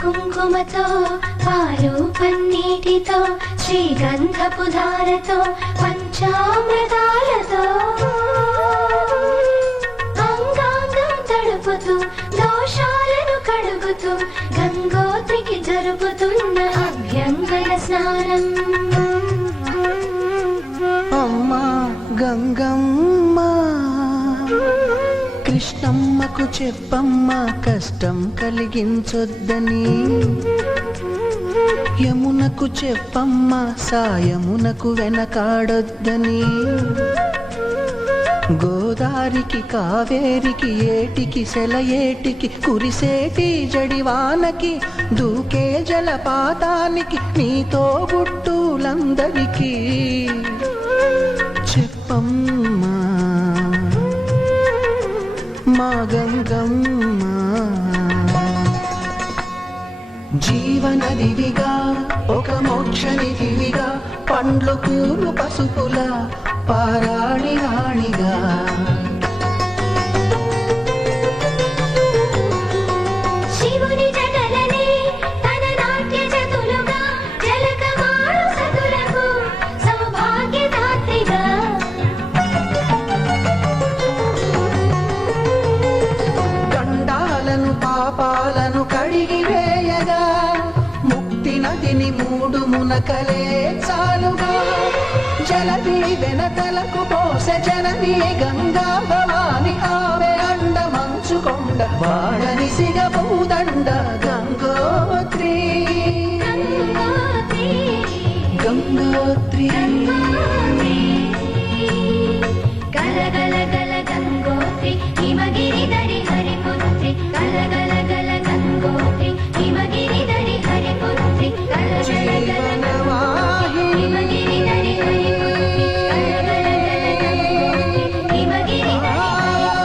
కుంకుమతో పాలు పన్నీటితో శ్రీగంధపు ధారతో పంచామృతాలతో అంగాంగం తడుపుతూ దోషాలను కడుగుతూ గంగోత్రికి జరుపుతున్న అభ్యంగన స్నానం. అమ్మా గంగమ్మ కృష్ణమ్మకు చెప్పమ్మా కష్టం కలిగించొద్దని, యమునకు చెప్పమ్మా సాయమునకు వెనకాడొద్దని, గోదారికి కావేరికి ఏటికి సెలయేటికి కురిసేటి జడివానకి దూకే జలపాతానికి నీతో బుట్టులందరికీ చెప్పమ్మా మా గంగమ్మ. జీవనదివిగా ఒక మోక్షనిధివిగా పండ్లు పూలు పసుపుల పారాణి రాణిగా, శివుని జటలనే తన నాట్య చతులుగా జలకమాడు సతులకు సౌభాగ్యదాత్రిగా, గండాలను పాపాలను కడిగి వేయగా ముక్తి నదిని మూడు మునకలే చాలుగా, జలది వెనకలకు పోసె జనని గంగా భవాని ఆమె అండ మంచుకొండ వాడని సిగబూదండ గంగోత్రి గంగోత్రి గలగల గల గంగోత్రి హిమగిరి దరి హరిపుత్రి, గలగల గల గంగోత్రి హిమగిరి దరి హరిపుత్రి, గలగల గల గంగోత్రి హిమగిరి దరి హరిపుత్రి, గలగల గల గంగోత్రి హిమగిరి దరి హరిపుత్రి,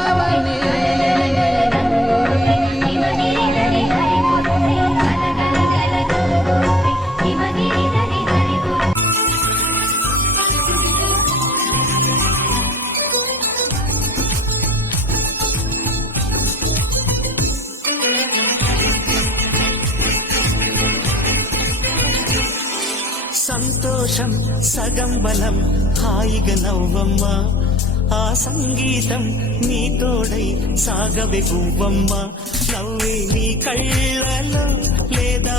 గలగల గల గంగోత్రి హిమగిరి దరి హరిపుత్రి, గలగల గల గంగోత్రి హిమగిరి దరి హరిపుత్రి. సంతోషం సగం బలం హాయిగా నవ్వమ్మ, ఆ సంగీతం నీ తోడై సాగవే పువ్వమ్మ, నవ్వే నీ కళ్ళలో లేదా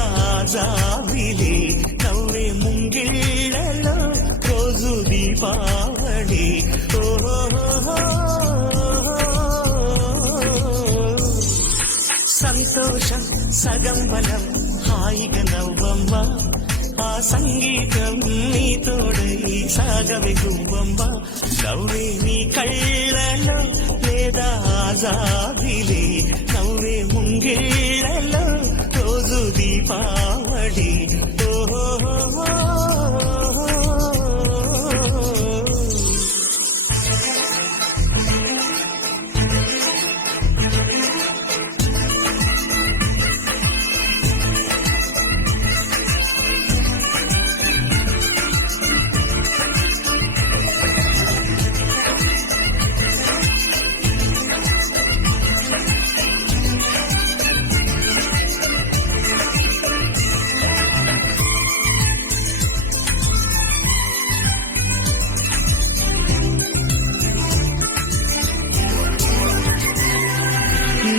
జాబిలి, నవ్వే ముంగిళ్ళలో రోజు దీపావళి. సంతోషం సగం బలం హాయిగా నవ్వమ్మ, ఆ సంగీతం నీ తోడై సాగవే గువ్వమ్మ, నవ్వే నీ కళ్ళలో లేదా జాబిలి, నవ్వే ముంగిళ్ళలో రోజు దీపావళి.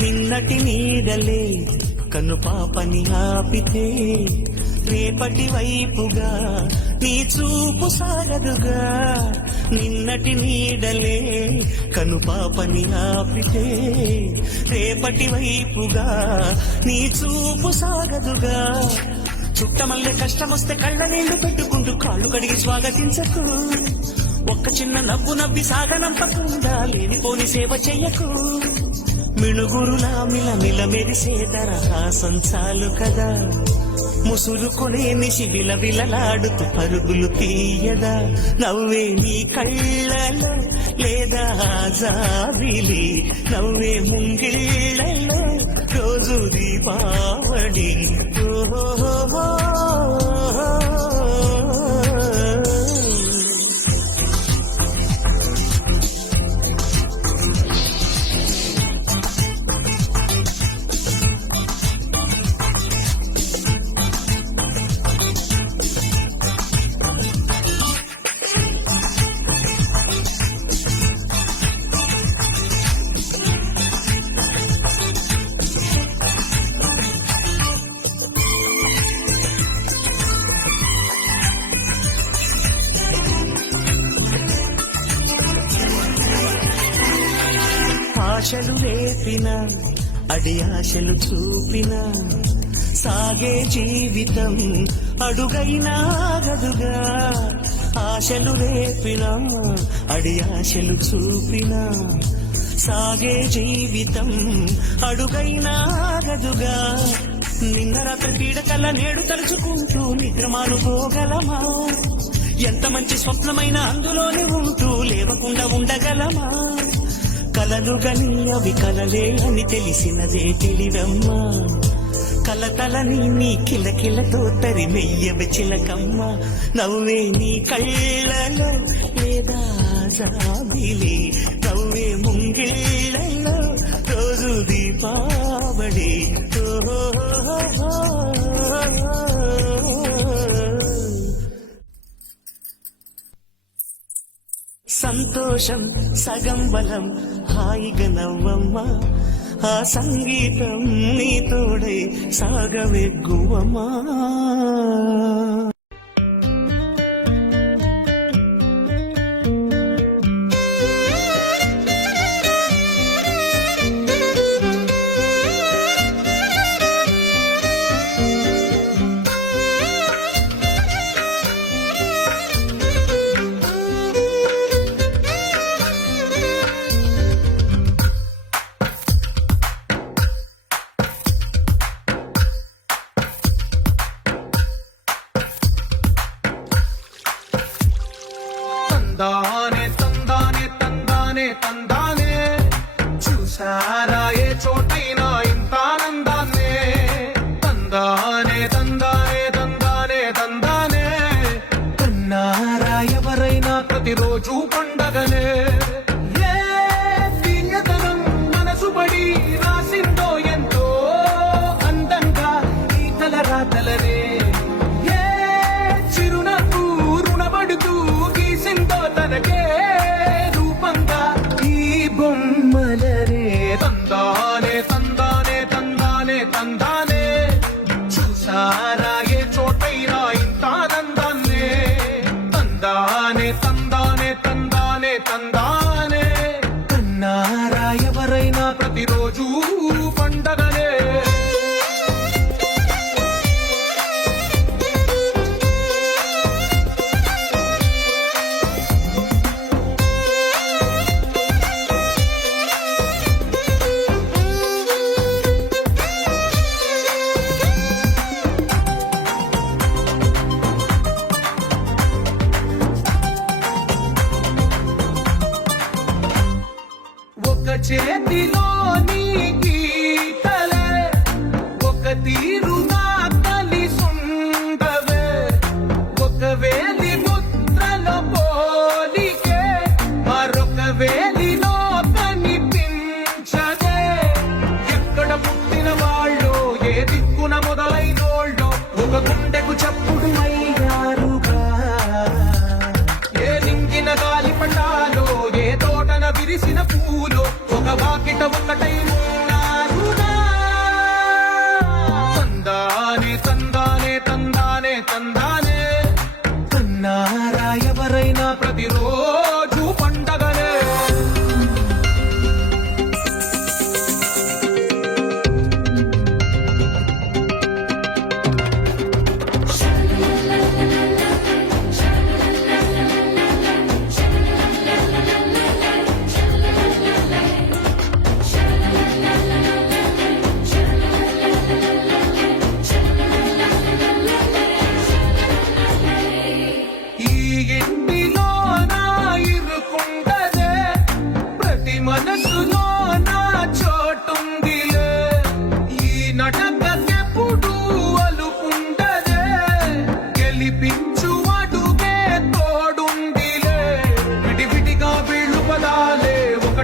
నిన్నటి నీడలే కను పాపని ఆపితే రేపటి వైపుగా నీ చూపు సాగదుగా, నిన్నటి నీడలే కను పాపని ఆపితే రేపటి వైపుగా నీ చూపు సాగదుగా, చుట్టమల్లె కష్టమొస్తే కళ్ళ నీళ్లు పెట్టుకుంటూ కాళ్ళు కడిగి స్వాగతించకు, ఒక్క చిన్న నవ్వు నవ్వి సాగనంపకుండా లేనిపోని సేవ చెయ్యకు, మిణుగురులా మిలమిల మెరిసే తరహాసం చాలు కదా, ముసురుకునే నిశిబిల విలలాడుతూ పరుగులు తీయదా నవ్వే నీ కళ్ళలో లేదా జాబిలి నవ్వే ముంగిళ్ళలో రోజు దీపావళి ఓహో ఆశలు రేపిన అడి ఆశలు చూపిన సాగే జీవితం అడుగైనా గదుగా ఆశలు రేపిన అడి ఆశలు చూపిన సాగే జీవితం అడుగైనా గదుగా నిన్న రాత్రి పీడకల్ల నేడు తలుచుకుంటూ నిద్రమానుకోగలమా ఎంత మంచి స్వప్నమైన అందులోనే ఉంటూ లేవకుండా ఉండగలమా కలలు గని అవి కలలే అని తెలిసినదే తెలివమ్మా కలతలని నీ కిలకిలతో తరిమెయ్యవి చిలకమ్మ నవ్వే నీ కళ్ళలో లేదా జాబిలి నవ్వే ముంగిళ్ళలో రోజు దీపావళి సంతోషం సగం బలం హాయిగా నవ్వమ్మా ఆ సంగీతం నీ తోడై సాగవెగ్గువమ్మా తందానే తందానే తందానే తందానే చూసారా ఏ చోటైనా ఇంత ఆనందాన్నే తందానే తందానే తందానే తందానే కన్నారా ఎవరైనా ప్రతిరోజు పండగనే ఏ తీయదనం మనసు పడి రాసిందో ఎంతో అందంగా ఈ తల రాతలనే ఏ చిరునవ్వు రుణపడుతూ గీసిందో తనకే రూపంగా ఈ బొమ్మలనే తందానే తందానే తందానే తందానే చూసారా ఏ చోటైనా ఇంత ఆనందాన్నే తందానే తందానే తందానే తందానే కన్నారా ఎవరైనా ప్రతిరోజు పండగనే ఒక చేతిలో నీ గీతలే ఒక తీరుగా కలిసుండవే ఒక వేలి ముద్రలో పోలికే మరొక వేలిలో కనిపించదే ఎక్కడ పుట్టిన వాళ్ళు ఏ దిక్కున మొదలైనోళ్ళు ఒక గుండెకు చప్పుడు అయ్యారుగా ఏ లింగిన గాలి పటాలో ఏ తోటన విరిసిన పూలో ఒక వాకిట ఒకటై ఉన్నారుగా తందానే తందానే తందానే తందానే కన్నారా ఎవరైనా ప్రతిరోజు పండగనే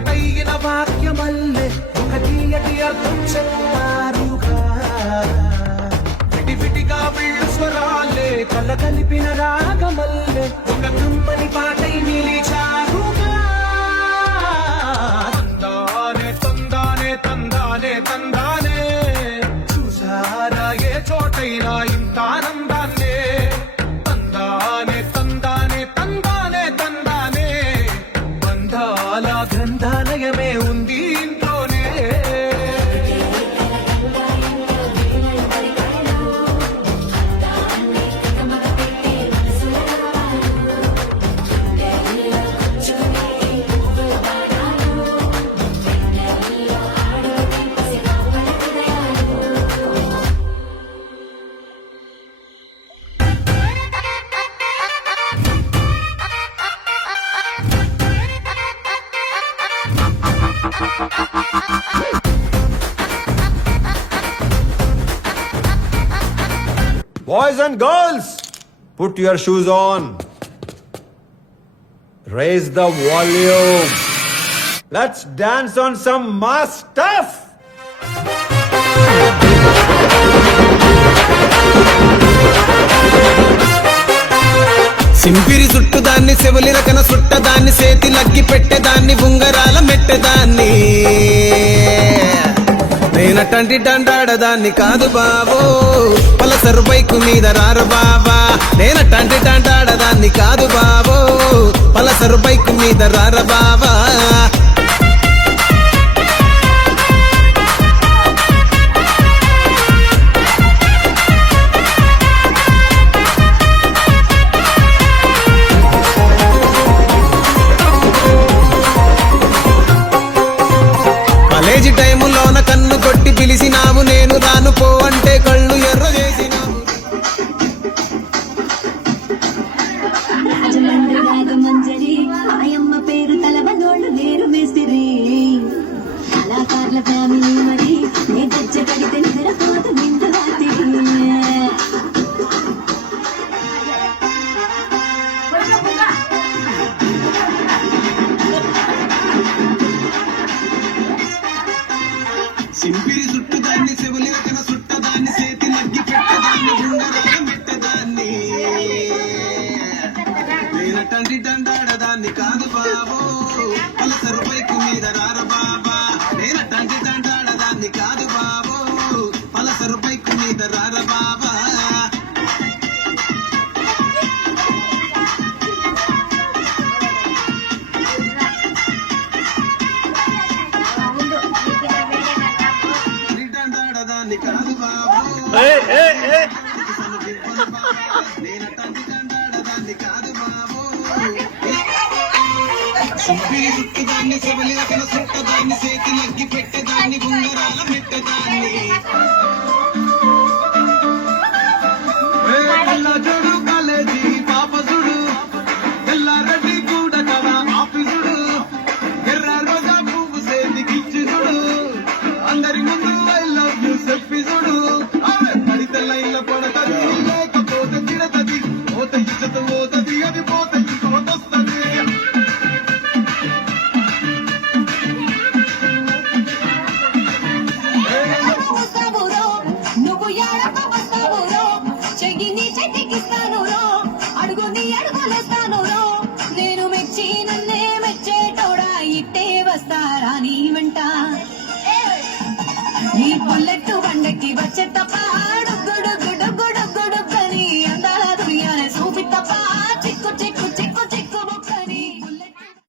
ఒకటైన వాక్యమల్లే ఒక తీయటి అర్థం చెప్తారుగా విటివిటిగా వీళ్ళు స్వరాలే కల కలిపిన రాగమల్లే ఒక కమ్మని పాటై నిలిచారుగా తందానే తందానే తందానే తందానే చూసారా ఏ చోటైనా ఇంత ఆనందాన్నే తందానే తందానే తందానే తందానే బంధాల గ్రంథాలయమే ఉంది ఇంట్లోనే Boys and girls, put your shoes on. Raise the volume. Let's dance on some mass stuff. సింపిరి చుట్టుదాన్ని చెవులి రకన చుట్టదాన్ని సేతి లగ్గి పెట్టేదాన్ని ఉంగరాల మెట్టేదాన్ని నేనటంటి డండాడదాన్ని కాదు బాబో పలసరు బైకు మీద రారు బాబా నేనటంటి డండాడదాన్ని కాదు బాబో పలసరు బైకు మీద రార బాబా కాలేజీ టైములోన కన్ను కొట్టి పిలిచినావు నేను రాను పో అంటే కళ్ళు ఎర్ర చేసినావు మంజరి ఆయమ్మ పేరు తలవనోళ్ళు లేరు మేస్తిరి కళాకారుల ఫ్యామిలీ మరి నే గజ్జ కడితే నిద్రపోతు నిండు రాత్రి సింపిరి చుట్టుదాన్ని చెవులి రకన చుట్టదాన్ని సేతి లగ్గి పెట్టదాన్ని ఉంగరాల మెట్టదాన్ని నేనటంటి డండాడదాన్ని కాదు బాబో పలసరు బైకు మీద రార బాబా నేనటంటి డండాడదాన్ని కాదు బాబో పలసరు బైకు మీద రార బాబా డండాడదాన్ని కాదు బాబో నేనటంటి డండాడదాన్ని కాదు బాబో సింపిరి చుట్టుదాన్ని చెవులి రకన చుట్టదాన్ని సేతి లగ్గి పెట్టేదాన్ని ఉంగరాల మెట్టదాన్ని చూడు కాలేజీ పాప చూడు ఎల్లారెడ్డి కూడా కదా ఆఫీసుడు ఎర్ర రోజా పువ్వు సేతికిచ్చి చూడు అందరి ముందు ఐ లవ్ యూ చెప్పి చూడు పడితే లైన్ల పడతది లేకపోతే తిరతది పోత ఇచ్చత పోతది అది పోత ఇంకోతొస్తది నువ్వు ఎడక వస్తావురో చెయ్యి నీ చెట్టికిస్తాను